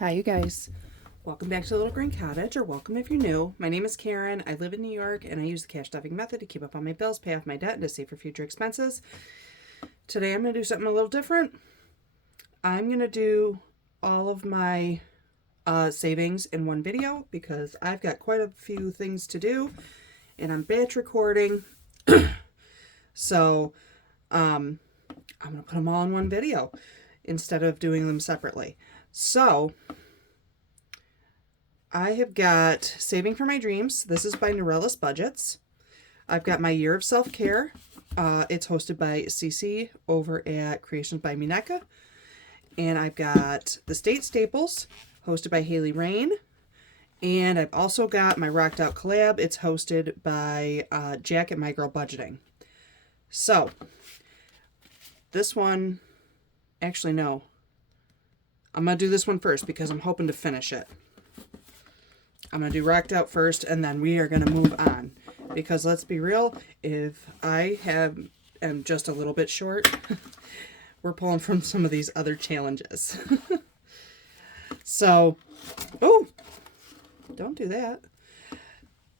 Hi, you guys. Welcome back to the Little Green Cottage, or welcome if you're new. My name is Karen. I live in New York, and I use the cash stuffing method to keep up on my bills, pay off my debt, and to save for future expenses. Today, I'm going to do something a little different. I'm going to do all of my savings in one video because I've got quite a few things to do, and I'm batch recording. So, I'm going to put them all in one video instead of doing them separately. So, I have got Saving for My Dreams. This is by Norellis Budgets. I've got my Year of Self-Care. It's hosted by Cece over at Creationsbymuneca. And I've got The State Staples, hosted by Haley Rain. And I've also got my Rocked Out collab. It's hosted by Jack at My Girl Budgeting. So, this one, actually no. I'm going to do this one first because I'm hoping to finish it. I'm going to do Rocked Out first, and then we are going to move on. Because let's be real, if I am just a little bit short, we're pulling from some of these other challenges. So, oh, don't do that.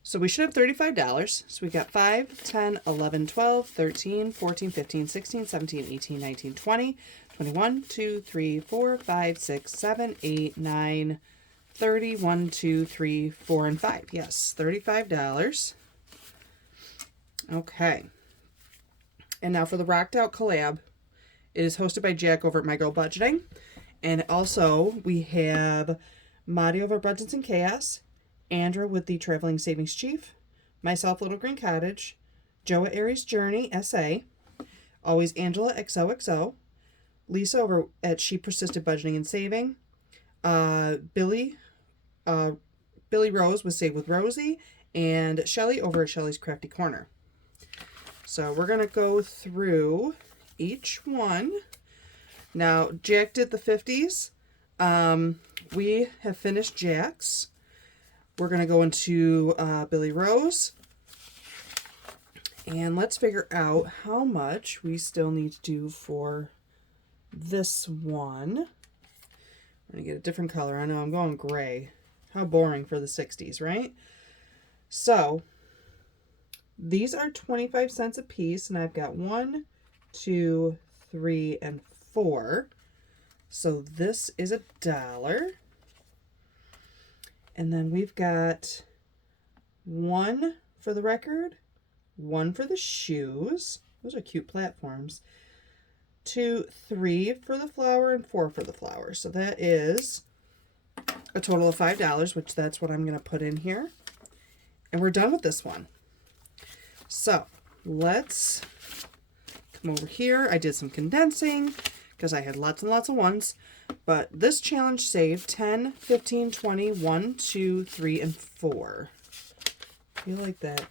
So we should have $35. So we got 5, 10, 11, 12, 13, 14, 15, 16, 17, 18, 19, 20, 21, 2, 3, 4, 5, 6, 7, 8, 9, 30, 1, 2, 3, 4, and 5. Yes, $35. Okay. And now for the Rocked Out collab. It is hosted by Jack over at My Girl Budgeting. And also, we have Madi over Budgets and Chaos, Andra with the Traveling Savings Chief, myself, Little Green Cottage, Joe at Aries Journey, SA, always Angela, XOXO, Lisa over at She Persisted Budgeting and Saving, Billy Rose with Save with Rosie, and Shelly over at Shelly's Crafty Corner. So we're going to go through each one. Now, Jack did the 50s. We have finished Jack's. We're going to go into Billy Rose. And let's figure out how much we still need to do for this one. I'm going to get a different color. I know I'm going gray. How boring for the 60s, right? So, these are 25 cents a piece, and I've got 1, 2, 3, and 4. So this is $1. And then we've got 1 for the record, 1 for the shoes. Those are cute platforms. 2, 3 for the flower, and 4 for the flower. So that is a total of $5, which that's what I'm going to put in here. And we're done with this one. So let's come over here. I did some condensing because I had lots and lots of ones. But this challenge saved 10, 15, 20, 1, 2, 3, and 4. I feel like that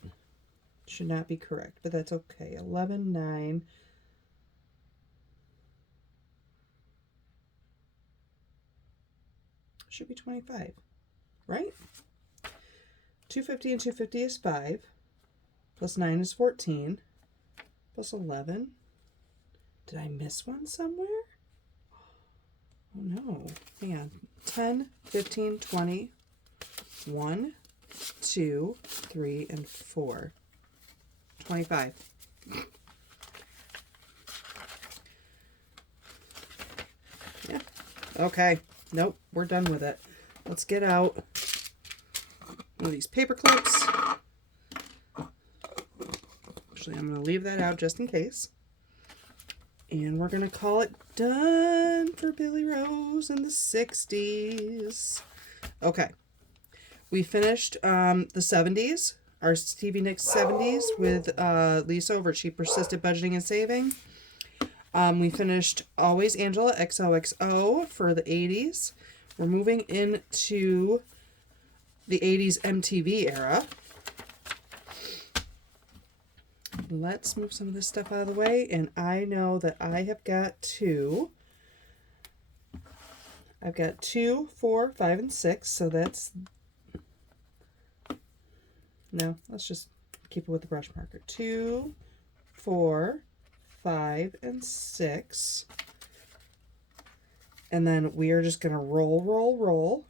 should not be correct, but that's okay. 11, 9. Should be 25, right? 250 and 250 is 5. Plus 9 is 14. Plus 11. Did I miss one somewhere? Oh no. Hang on. 10, 15, 20, 1, 2, 3, and 4. 25. Yeah. Okay. Nope. We're done with it. Let's get out one of these paper clips. Actually, I'm going to leave that out just in case. And we're going to call it done for Billy Rose in the 60s. Okay. We finished the 70s, our Stevie Nicks 70s with Lisa over She Persisted Budgeting and Saving. We finished Always Angela XOXO for the 80s. We're moving into the 80s MTV era. Let's move some of this stuff out of the way, and I know that I have got 2. I've got 2, 4, 5, and 6, so that's... No, let's just keep it with the brush marker. 2, 4, 5, and 6. And then we are just going to roll, roll, roll.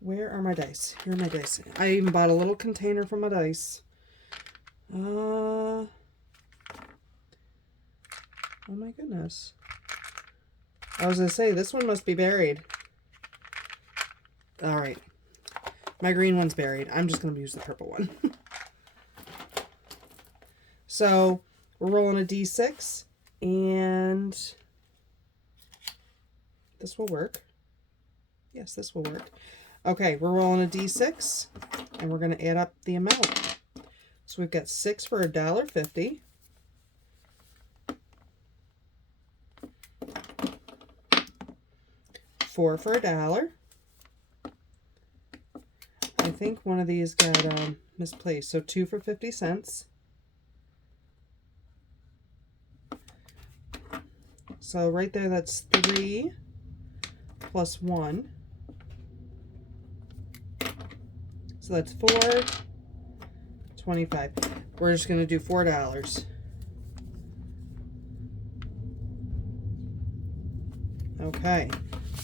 Where are my dice? Here are my dice. I even bought a little container for my dice. Oh my goodness. I was going to say, this one must be buried. All right. My green one's buried. I'm just going to use the purple one. So we're rolling a D6, and this will work. Yes, this will work. Okay, we're rolling a D6, and we're going to add up the amount. So we've got 6 for $1.50. $4 for $1. I think one of these got misplaced. So 2 for 50 cents. So right there, that's 3 plus 1. So that's 4, 25. We're just going to do $4. Okay.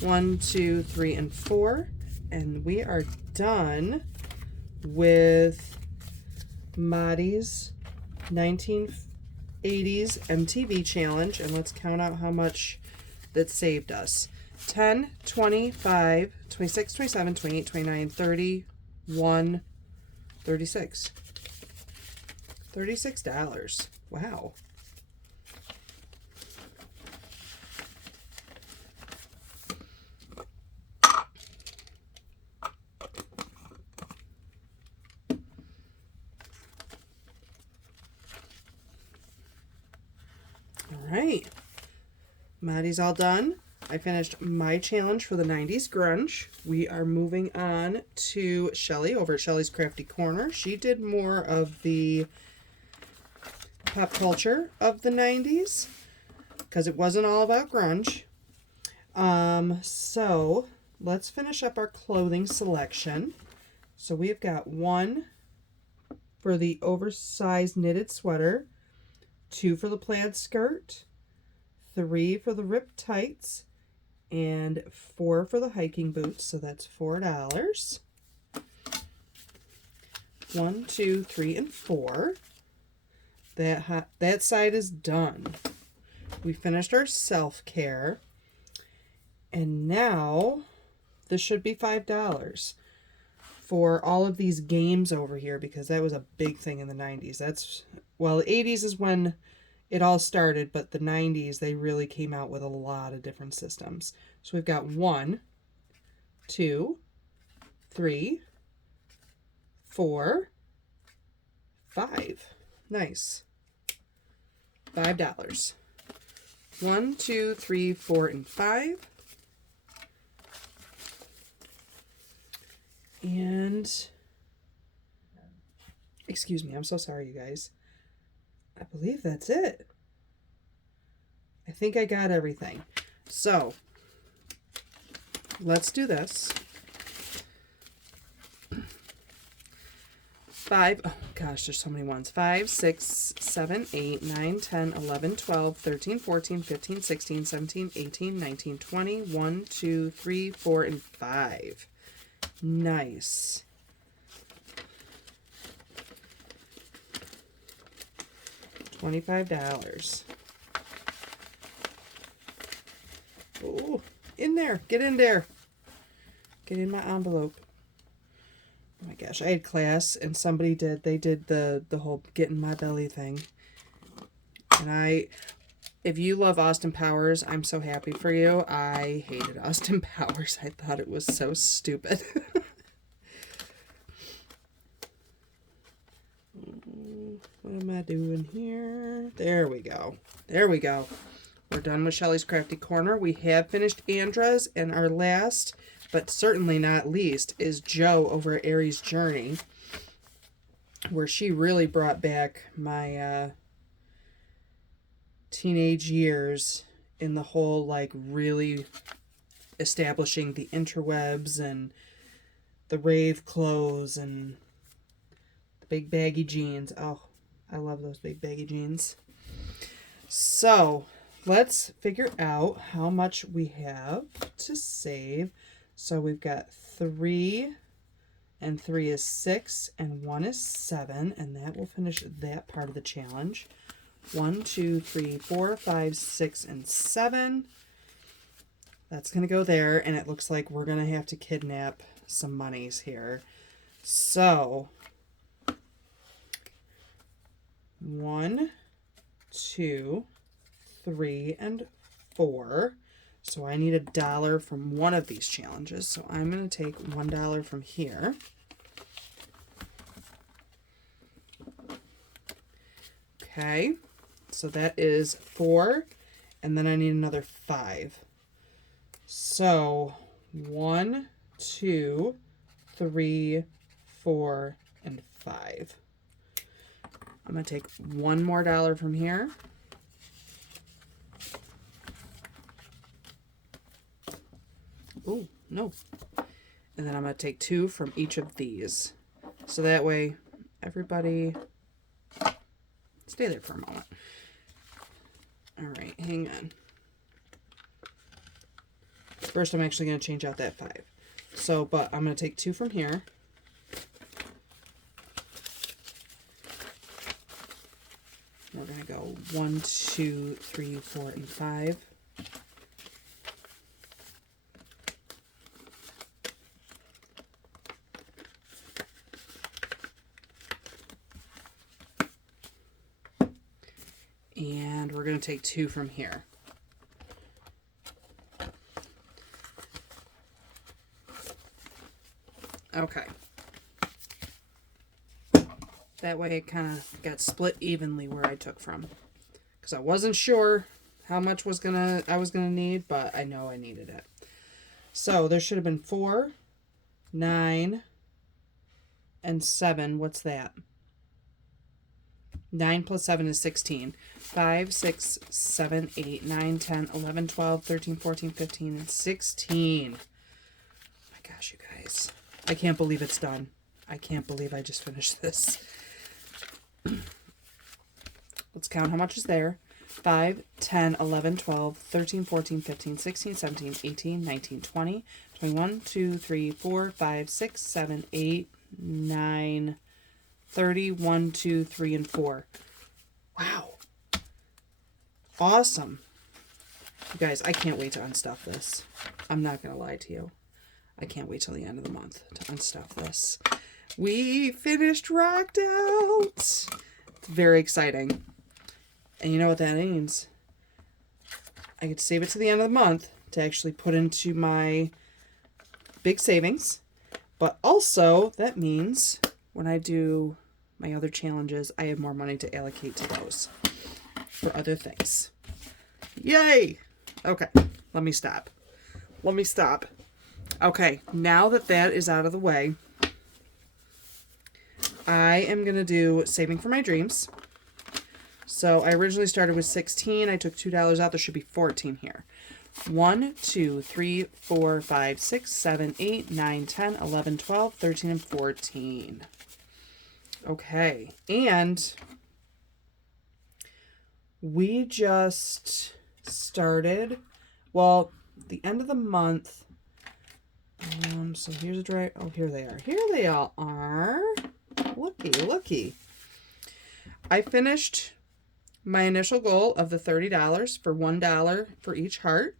1, 2, 3, and 4. And we are done with Maddie's 1980s MTV challenge. And let's count out how much that saved us. 10, 25, 26, 27, 28, 29, 30, 1, 36. $36. Wow. All right. Maddie's all done. I finished my challenge for the 90s grunge. We are moving on to Shelly over at Shelly's Crafty Corner. She did more of the pop culture of the 90s because it wasn't all about grunge. So let's finish up our clothing selection. So we've got 1 for the oversized knitted sweater, 2 for the plaid skirt, 3 for the ripped tights, and 4 for the hiking boots. So that's $4. 1, 2, 3, and 4. That side is done. We finished our self-care. And now this should be $5 for all of these games over here, because that was a big thing in the 90s. Well, the 80s is when it all started, but the 90s, they really came out with a lot of different systems. So we've got 1, 2, 3, 4, 5. Nice. $5. 1, 2, 3, 4, and 5. And, excuse me, I'm so sorry, you guys. I believe that's it. I think I got everything. So, let's do this. 5, oh gosh, there's so many ones. 5, 6, 7, 8, 9, 10, 11, 12, 13, 14, 15, 16, 17, 18, 19, 20, 1, 2, 3, 4, and 5. Nice. $25. Oh, in there. Get in there. Get in my envelope. Oh my gosh, I had class and they did the whole get in my belly thing. And if you love Austin Powers, I'm so happy for you. I hated Austin Powers. I thought it was so stupid. What am I doing here? There we go. There we go. We're done with Shelly's Crafty Corner. We have finished Andra's, and our last, but certainly not least, is Joe over at Aries Journey, where she really brought back my teenage years in the whole, like, really establishing the interwebs and the rave clothes and the big baggy jeans. Oh, I love those big baggy jeans. So let's figure out how much we have to save. So we've got 3, and 3 is 6, and 1 is 7, and that will finish that part of the challenge. 1, 2, 3, 4, 5, 6, and 7. That's going to go there, and it looks like we're going to have to kidnap some monies here. So 1, 2, 3, and 4. So I need $1 from one of these challenges. So I'm going to take $1 from here. Okay, so that is 4, and then I need another 5. So 1, 2, 3, 4, and 5. I'm going to take one more $1 from here. Oh, no. And then I'm going to take 2 from each of these. So that way, everybody, stay there for a moment. All right, hang on. First, I'm actually going to change out that 5. So, but I'm going to take 2 from here. We're going to go 1, 2, 3, 4, and 5. And we're going to take 2 from here. Okay. That way it kind of got split evenly where I took from. Because I wasn't sure how much I was gonna need, but I know I needed it. So there should have been 4, 9, and 7. What's that? 9 plus 7 is 16. 5, 6, 7, 8, 9, 10, 11, 12, 13, 14, 15, and 16. Oh my gosh, you guys. I can't believe it's done. I can't believe I just finished this. Let's count how much is there. 5, 10, 11, 12, 13, 14, 15, 16, 17, 18, 19, 20, 21, 2, 3, 4, 5, 6, 7, 8, 9, 30, 1, 2, 3, and 4. Wow. Awesome. You guys, I can't wait to unstuff this. I'm not going to lie to you. I can't wait till the end of the month to unstuff this. We finished Rocked Out. It's very exciting. And you know what that means? I get to save it to the end of the month to actually put into my big savings. But also, that means when I do my other challenges, I have more money to allocate to those for other things. Yay! Okay, let me stop. Okay, now that that is out of the way, I am going to do Saving for My Dreams. So I originally started with 16. I took $2 out. There should be 14 here. 1, 2, 3, 4, 5, 6, 7, 8, 9, 10, 11, 12, 13, and 14. Okay, and we just started, well, the end of the month. So here's a dry, oh, here they are. Here they all are. Looky. I finished my initial goal of the $30 for $1 for each heart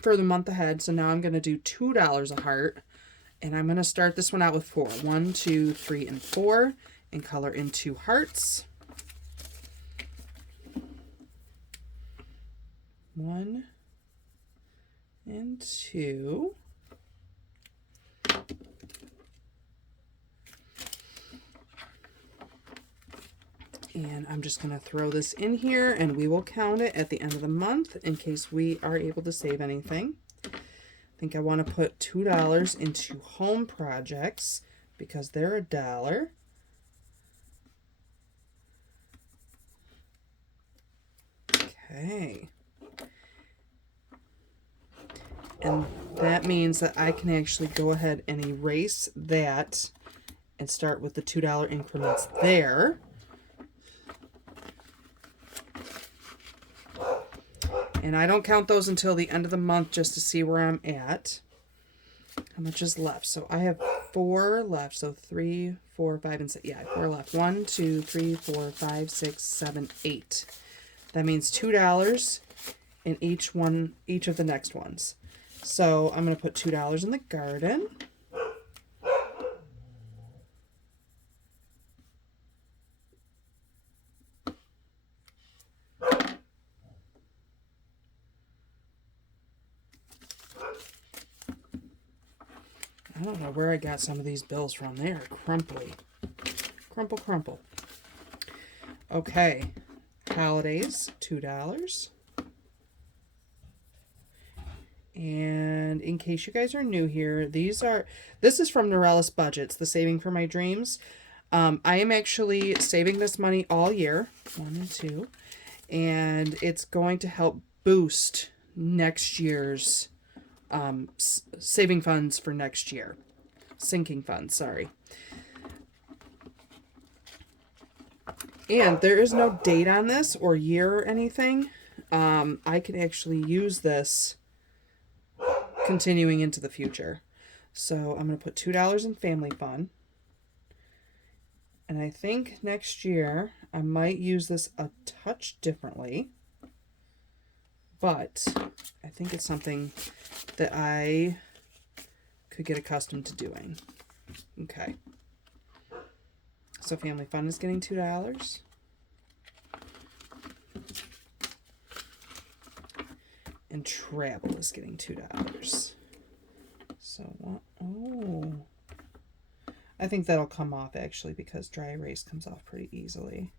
for the month ahead. So now I'm going to do $2 a heart. And I'm going to start this one out with 4. 1, 2, 3, and 4. And color in 2 hearts. 1 and 2. And I'm just going to throw this in here and we will count it at the end of the month in case we are able to save anything. I think I want to put $2 into home projects because they're $1. Okay. And that means that I can actually go ahead and erase that and start with the $2 increments there. And I don't count those until the end of the month just to see where I'm at. How much is left? So I have 4 left. So 3, 4, 5, and 6. Yeah, 4 left. 1, 2, 3, 4, 5, 6, 7, 8. That means $2 in each of the next ones. So I'm going to put $2 in the garden. I don't know where I got some of these bills from. They are crumply. Crumple, crumple. Okay. Holidays, $2. And in case you guys are new here, this is from Norellis Budgets, the Saving for My Dreams. I am actually saving this money all year, 1 and 2, and it's going to help boost next year's saving funds for next year. Sinking funds, sorry. And there is no date on this or year or anything. I could actually use this continuing into the future. So I'm going to put $2 in family fun. And I think next year I might use this a touch differently. But I think it's something that I could get accustomed to doing. Okay. So family fun is getting $2. And travel is getting $2. So what? Oh. I think that'll come off actually because dry erase comes off pretty easily.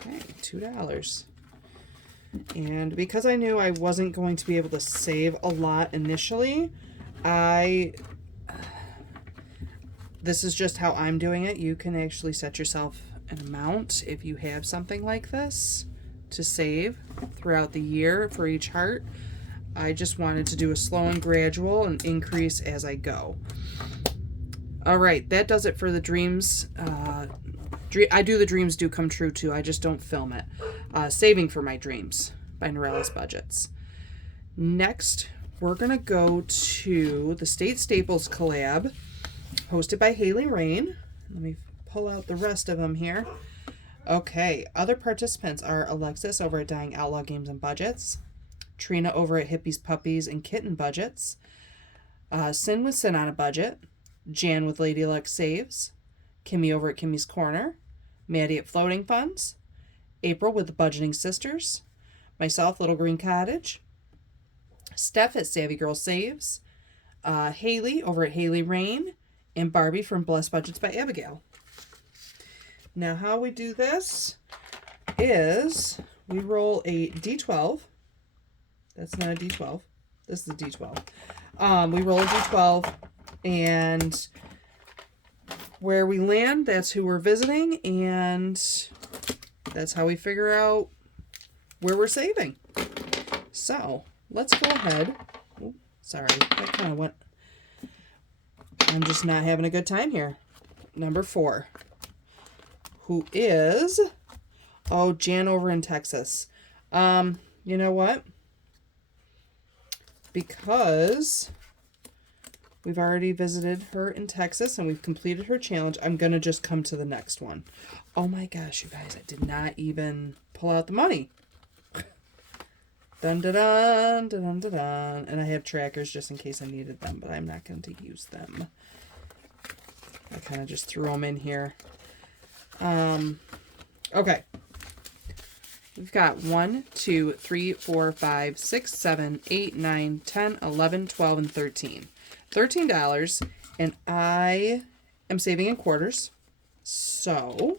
Okay, $2. And because I knew I wasn't going to be able to save a lot initially, this is just how I'm doing it. You can actually set yourself an amount if you have something like this to save throughout the year for each heart. I just wanted to do a slow and gradual and increase as I go. All right, that does it for the dreams. I do the dreams do come true too. I just don't film it. Saving for My Dreams by Norellis Budgets. Next, we're going to go to the State Staples collab hosted by Haley Rain. Let me pull out the rest of them here. Okay, other participants are Alexis over at Dying Outlaw Games and Budgets, Trina over at Hippies, Puppies, and Kitten Budgets, Sin with Sin on a Budget, Jan with Lady Luck Saves, Kimmy over at Kimmy's Corner, Maddie at Floating Funds, April with the Budgeting Sisters, myself, Little Green Cottage, Steph at Savvy Girl Saves, Haley over at Haley Rain, and Barbie from Blessed Budgets by Abigail. Now how we do this is we roll a D12. That's not a D12. This is a D12. We roll a D12, and where we land, that's who we're visiting, and that's how we figure out where we're saving. So let's go ahead. Oh, sorry, that kind of went. I'm just not having a good time here. Number 4. Who is, Jan over in Texas. You know what? Because we've already visited her in Texas and we've completed her challenge, I'm going to just come to the next one. Oh my gosh, you guys, I did not even pull out the money. Dun, dun, dun, dun, dun, dun, dun. And I have trackers just in case I needed them, but I'm not going to use them. I kind of just threw them in here. Okay. We've got 1, 2, 3, 4, 5, 6, 7, 8, 9, 10, 11, 12, and 13. $13, and I am saving in quarters. So,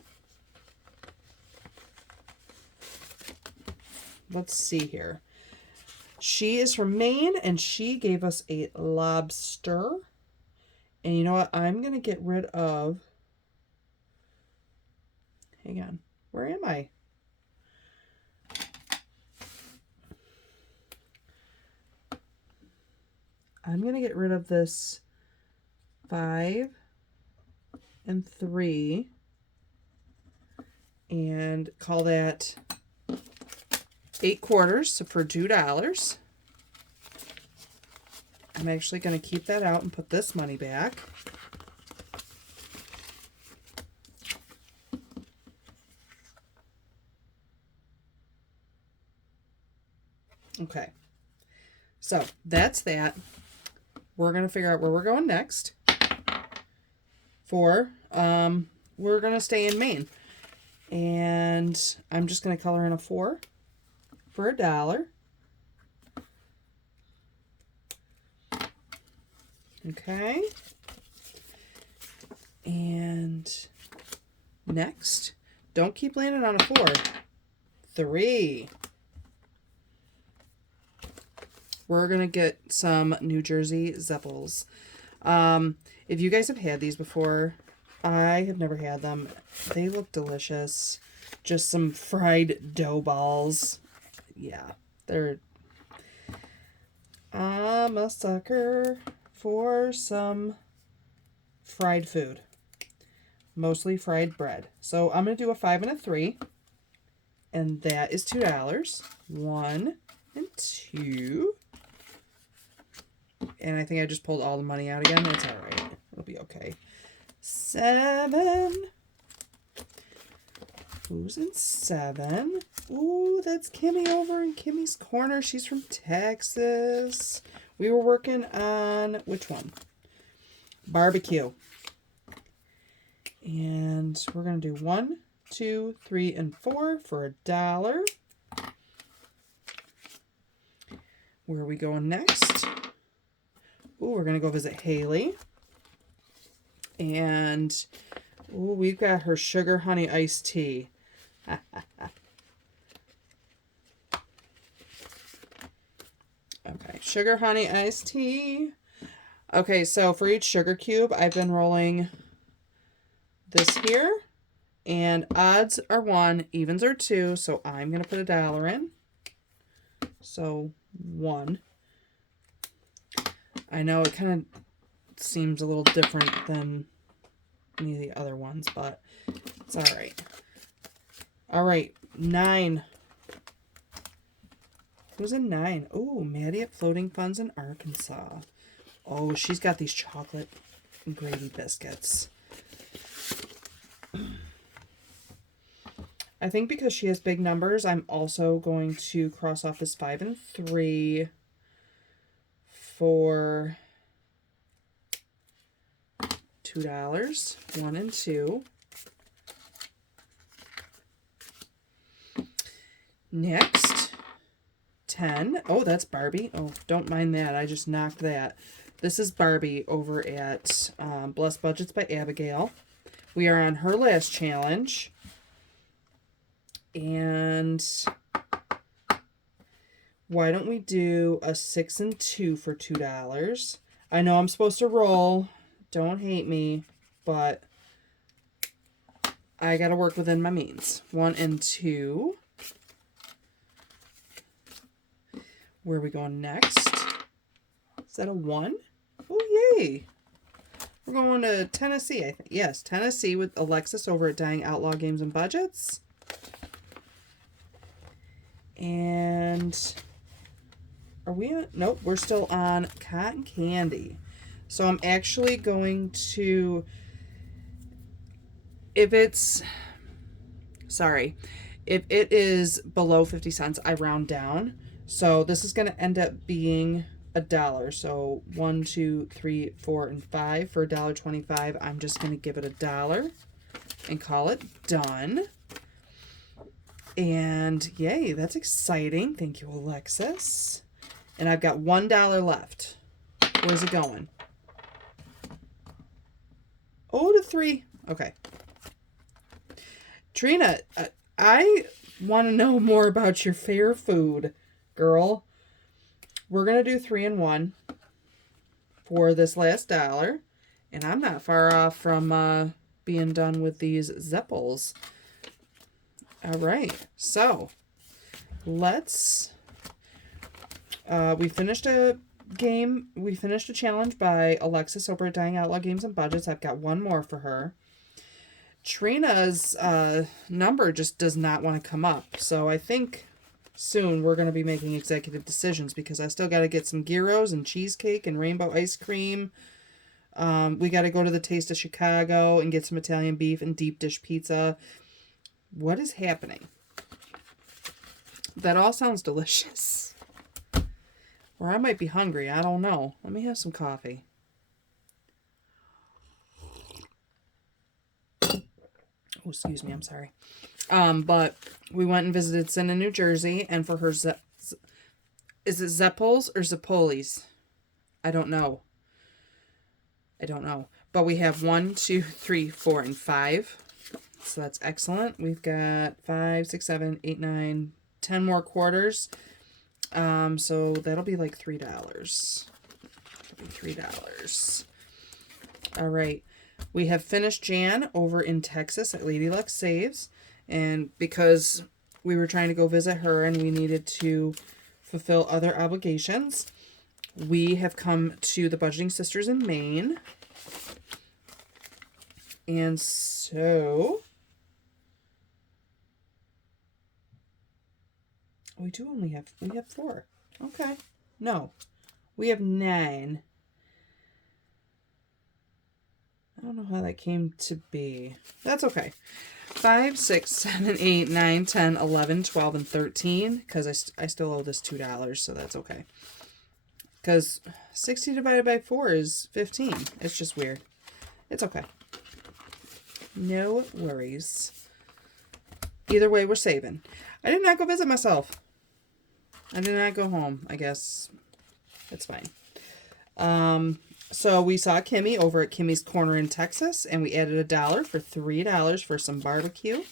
let's see here. She is from Maine, and she gave us a lobster. And you know what? I'm going to get rid of... Hang on. Where am I? I'm going to get rid of this 5 and 3. and call that 8 quarters for $2. I'm actually going to keep that out and put this money back. Okay, so that's that. We're going to figure out where we're going next. We're going to stay in Maine. And I'm just going to color in a 4 for $1. Okay. And next, don't keep landing on a 4. 3. We're going to get some New Jersey Zeppels. If you guys have had these before, I have never had them. They look delicious. Just some fried dough balls. Yeah, I'm a sucker for some fried food. Mostly fried bread. So I'm going to do a 5 and a 3. And that is $2. 1 and 2. And I think I just pulled all the money out again. That's all right. It'll be okay. 7. Who's in 7? Ooh, that's Kimmy over in Kimmy's corner. She's from Texas. We were working on, which one? Barbecue. And we're going to do 1, 2, 3, and 4 for $1. Where are we going next? Ooh, we're going to go visit Haley. And ooh, we've got her sugar honey iced tea. Okay, sugar honey iced tea. Okay, so for each sugar cube, I've been rolling this here. And odds are 1, evens are 2, so I'm going to put $1 in. So 1. I know it kind of seems a little different than any of the other ones, but it's all right. All right, 9. Who's in 9? Oh, Maddie at Floating Funds in Arkansas. Oh, she's got these chocolate and gravy biscuits. I think because she has big numbers, I'm also going to cross off this 5 and 3 for $2. 1 and 2. Next, 10. Oh, that's Barbie. Oh, don't mind that. I just knocked that. This is Barbie over at Blessed Budgets by Abigail. We are on her last challenge. And why don't we do a 6 and 2 for $2? I know I'm supposed to roll. Don't hate me, but I got to work within my means. 1 and 2. Where are we going next? Is that a 1? Oh, yay. We're going to Tennessee, I think. Yes, Tennessee with Alexis over at Dying Outlaw Games and Budgets. And are we on? Nope, we're still on cotton candy. So I'm actually going to, if it is below 50 cents, I round down. So this is going to end up being $1. So 1, 2, 3, 4, and 5 for $1.25. I'm just going to give it $1 and call it done. And yay, that's exciting. Thank you, Alexis. And I've got $1 left. Where's it going? Oh, to 3. Okay. Trina, I want to know more about your fair food, girl. We're going to do 3 and 1 for this last $1. And I'm not far off from being done with these Zeppels. All right. So let's... we finished a game. We finished a challenge by Alexis over at Dying Outlaw Games and Budgets. I've got one more for her. Trina's number just does not want to come up. So I think soon we're going to be making executive decisions because I still got to get some gyros and cheesecake and rainbow ice cream. We got to go to the Taste of Chicago and get some Italian beef and deep dish pizza. What is happening? That all sounds delicious. Or I might be hungry. I don't know. Let me have some coffee. Oh, excuse me. I'm sorry. But we went and visited Cinna, New Jersey, and for her, is it Zeppels or Zeppolis? I don't know. But we have 1, 2, 3, 4, and 5. So that's excellent. We've got 5, 6, 7, 8, 9, 10 more quarters. So that'll be like $3. $3. All right. We have finished Jan over in Texas at Lady Luck Saves. And because we were trying to go visit her and we needed to fulfill other obligations, we have come to the Budgeting Sisters in Maine. And so we have 4. Okay. No. We have 9. I don't know how that came to be. That's okay. 5, 6, 7, 8, 9, 10, 11, 12, and 13. Because I still owe this $2, so that's okay. Because 60 divided by 4 is 15. It's just weird. It's okay. No worries. Either way, we're saving. I did not go visit myself. I did not go home. I guess it's fine. So we saw Kimmy over at Kimmy's Corner in Texas, and we added $1 for $3 for some barbecue.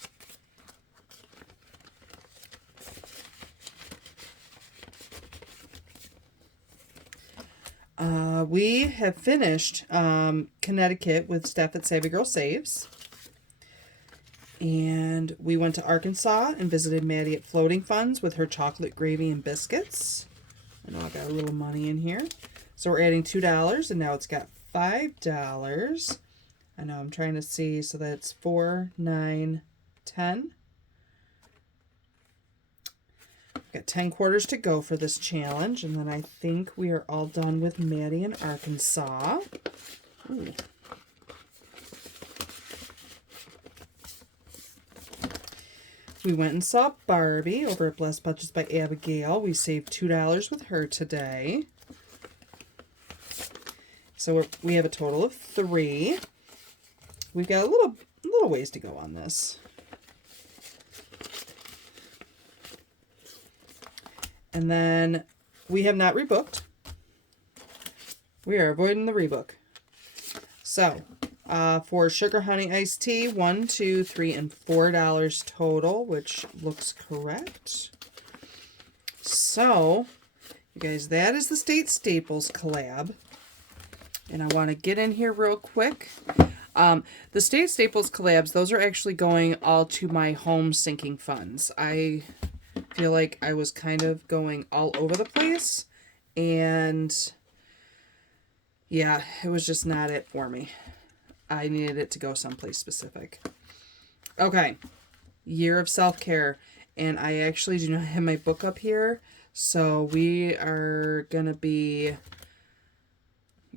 We have finished Connecticut with Steph at Savvy Girl Saves. And we went to Arkansas and visited Maddie at Floating Funds with her chocolate gravy and biscuits. I know I got a little money in here. So we're adding $2, and now it's got $5. I know I'm trying to see, so that's 4, 9, 10. I've got 10 quarters to go for this challenge, and then I think we are all done with Maddie in Arkansas. Ooh. We went and saw Barbie over at Blessed Budgets by Abigail. We saved $2 with her today. So we have a total of 3. We've got a little ways to go on this. And then we have not rebooked. We are avoiding the rebook. So for sugar honey iced tea, $1, $2, $3, and $4 total, which looks correct. So, you guys, that is the State Staples collab. And I want to get in here real quick. The State Staples collabs, those are actually going all to my home sinking funds. I feel like I was kind of going all over the place. And yeah, it was just not it for me. I needed it to go someplace specific. Okay. Year of self-care. And I actually do not have my book up here. So we are going to be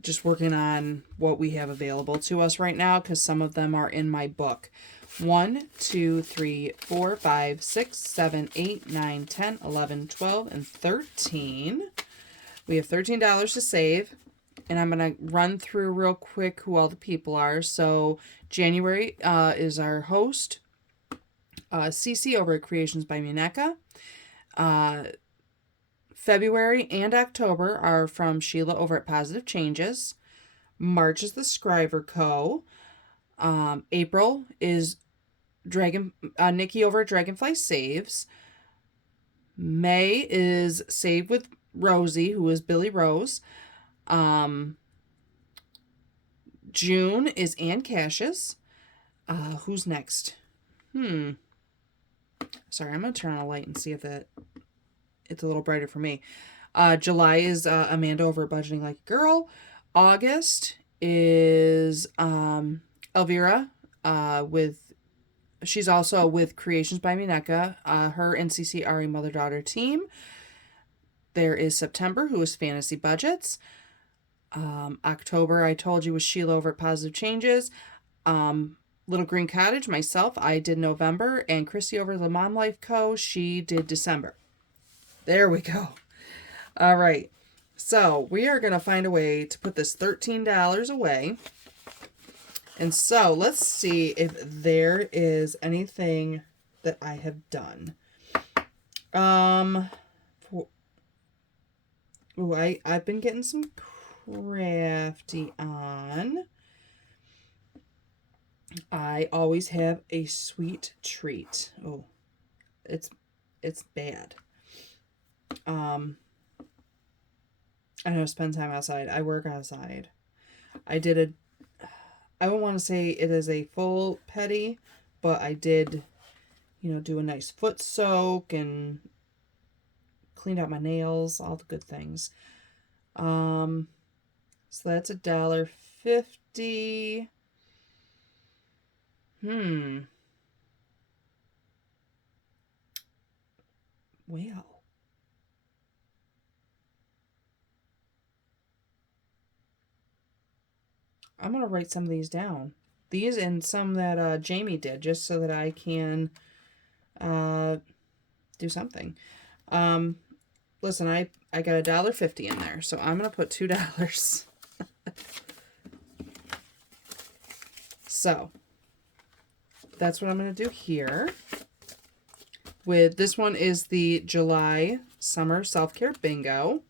just working on what we have available to us right now, because some of them are in my book. 1, 2, 3, 4, 5, 6, 7, 8, 9, 10, 11, 12, and 13. We have $13 to save. And I'm going to run through real quick who all the people are. So January is our host, Cece over at Creationsbymuneca. February and October are from Sheila over at Positive Changes. March is the Scriver Co. April is Nikki over at Dragonfly Saves. May is Save with Rosie, who is Billy Rose. June is Ann Cash's. Who's next? Sorry, I'm going to turn on a light and see if it's a little brighter for me. July is Amanda over at Budgeting Like a Girl. August is Elvira She's also with Creationsbymuneca. Her and CC are a mother-daughter team. There is September, who is Fantasy Budgets. October, I told you, was Sheila over at Positive Changes. Little Green Cottage, myself, I did November. And Christy over at the Mom Life Co., she did December. There we go. All right. So we are going to find a way to put this $13 away. And so let's see if there is anything that I have done. I've been getting some crafty on. I always have a sweet treat. Oh, it's bad. I know, spend time outside. I work outside. I don't want to say it is a full pedi, but I did, do a nice foot soak and cleaned out my nails, all the good things. So that's $1.50. Well. I'm going to write some of these down. These and some that Jamie did, just so that I can do something. Listen, I got $1.50 in there, so I'm going to put $2. So, that's what I'm going to do here. With this one is the July Summer Self-Care Bingo.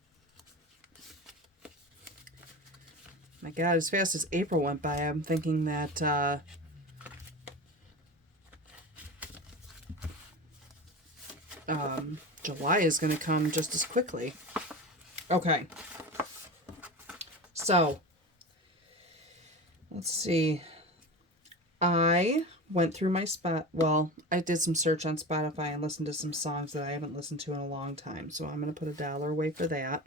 My God, as fast as April went by, I'm thinking that July is going to come just as quickly. Okay. So, let's see. I went through my I did some search on Spotify and listened to some songs that I haven't listened to in a long time. So I'm going to put $1 away for that.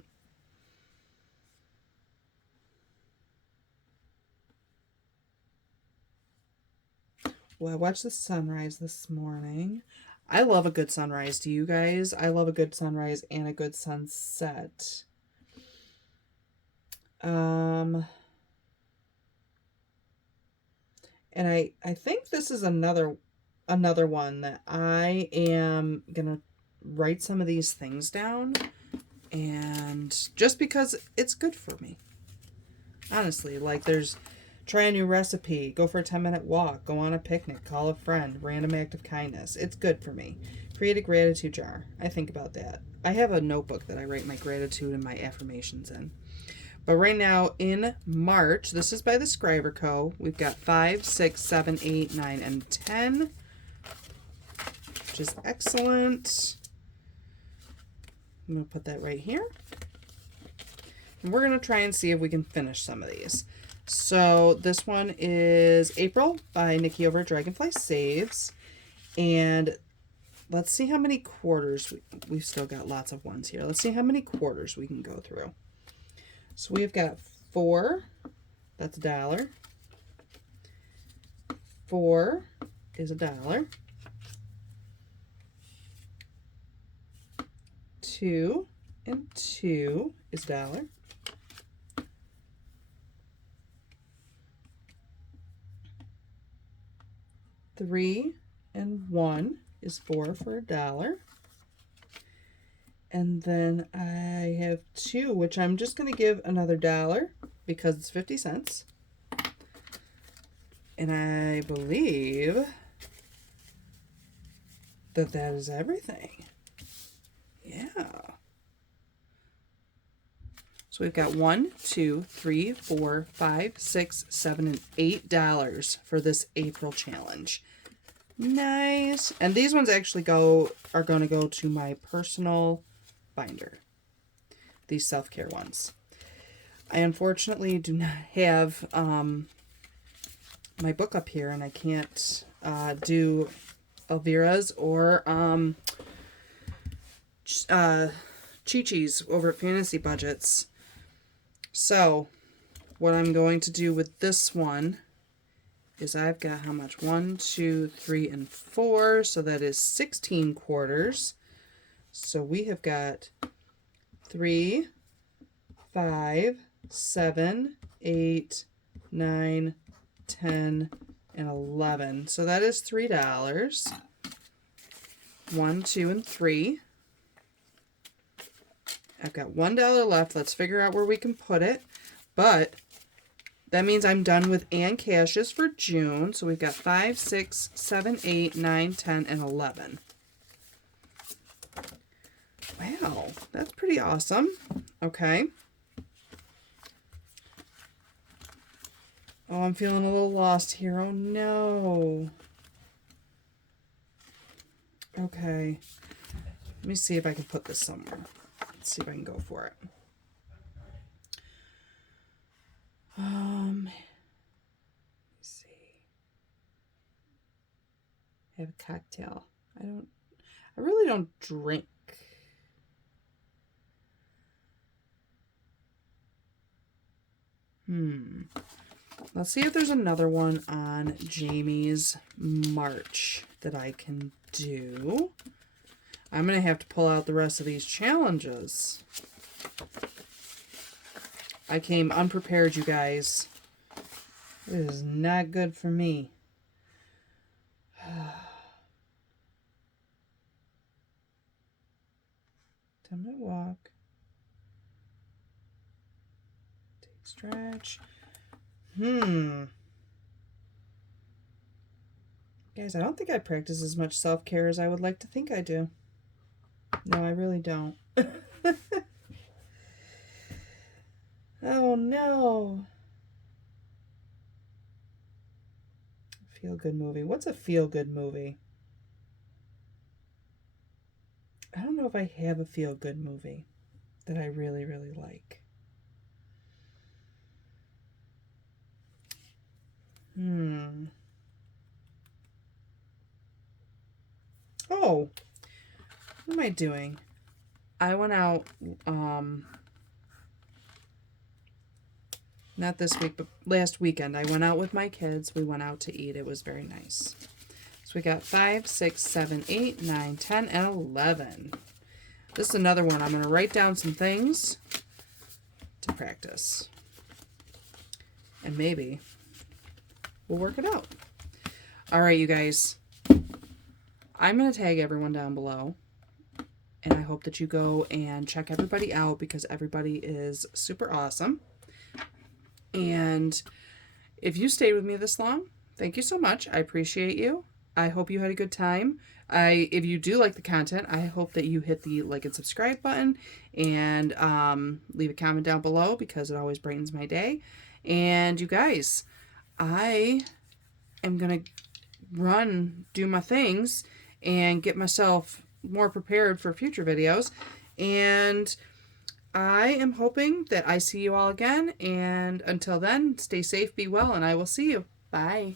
Well, I watched the sunrise this morning. I love a good sunrise. Do you guys? I love a good sunrise and a good sunset. And I think this is another one that I am going to write some of these things down. And just because it's good for me. Honestly, like there's... Try a new recipe, go for a 10-minute walk, go on a picnic, call a friend, random act of kindness. It's good for me. Create a gratitude jar. I think about that. I have a notebook that I write my gratitude and my affirmations in. But right now in March, this is by the Scriber Co. We've got 5, 6, 7, 8, 9, and 10, which is excellent. I'm going to put that right here. And we're going to try and see if we can finish some of these. So this one is April by Nikki over at Dragonfly Saves. And let's see how many quarters. We've still got lots of ones here. Let's see how many quarters we can go through. So we've got 4. That's $1. 4 is $1. 2 and 2 is $1. 3 and 1 is 4 for $1. And then I have 2, which I'm just going to give another $1 because it's 50 cents. And I believe that is everything. Yeah. So we've got 1, 2, 3, 4, 5, 6, 7, and $8 for this April challenge. Nice. And these ones actually are going to go to my personal binder. These self-care ones. I unfortunately do not have my book up here, and I can't do Elvira's or Chi-Chi's over at Fantasy Budgets. So what I'm going to do with this one is I've got how much? 1, 2, 3, and 4. So that is 16 quarters. So we have got 3, 5, 7, 8, 9, 10, and 11. So that is $3. 1, 2, and 3. I've got $1 left. Let's figure out where we can put it. But that means I'm done with and cashes for June. So we've got 5, 6, 7, 8, 9, 10, and 11. Wow, that's pretty awesome. Okay. Oh, I'm feeling a little lost here. Oh, no. Okay. Let me see if I can put this somewhere. Let's see if I can go for it. Let's see. Have a cocktail. I really don't drink. Let's see if there's another one on Jamie's March that I can do. I'm going to have to pull out the rest of these challenges. I came unprepared, you guys. This is not good for me. 10-minute walk. Take stretch. Guys, I don't think I practice as much self-care as I would like to think I do. No, I really don't. Oh, no. Feel-good movie. What's a feel-good movie? I don't know if I have a feel-good movie that I really, really like. Oh, what am I doing? I went out, not this week, but last weekend. I went out with my kids. We went out to eat. It was very nice. So we got 5, 6, 7, 8, 9, 10, and 11. This is another one. I'm going to write down some things to practice. And maybe we'll work it out. All right, you guys. I'm going to tag everyone down below. And I hope that you go and check everybody out because everybody is super awesome. And if you stayed with me this long, thank you so much. I appreciate you. I hope you had a good time. If you do like the content, I hope that you hit the like and subscribe button and leave a comment down below because it always brightens my day. And you guys, I am going to do my things and get myself more prepared for future videos. And I am hoping that I see you all again. And until then, stay safe, be well, and I will see you. Bye.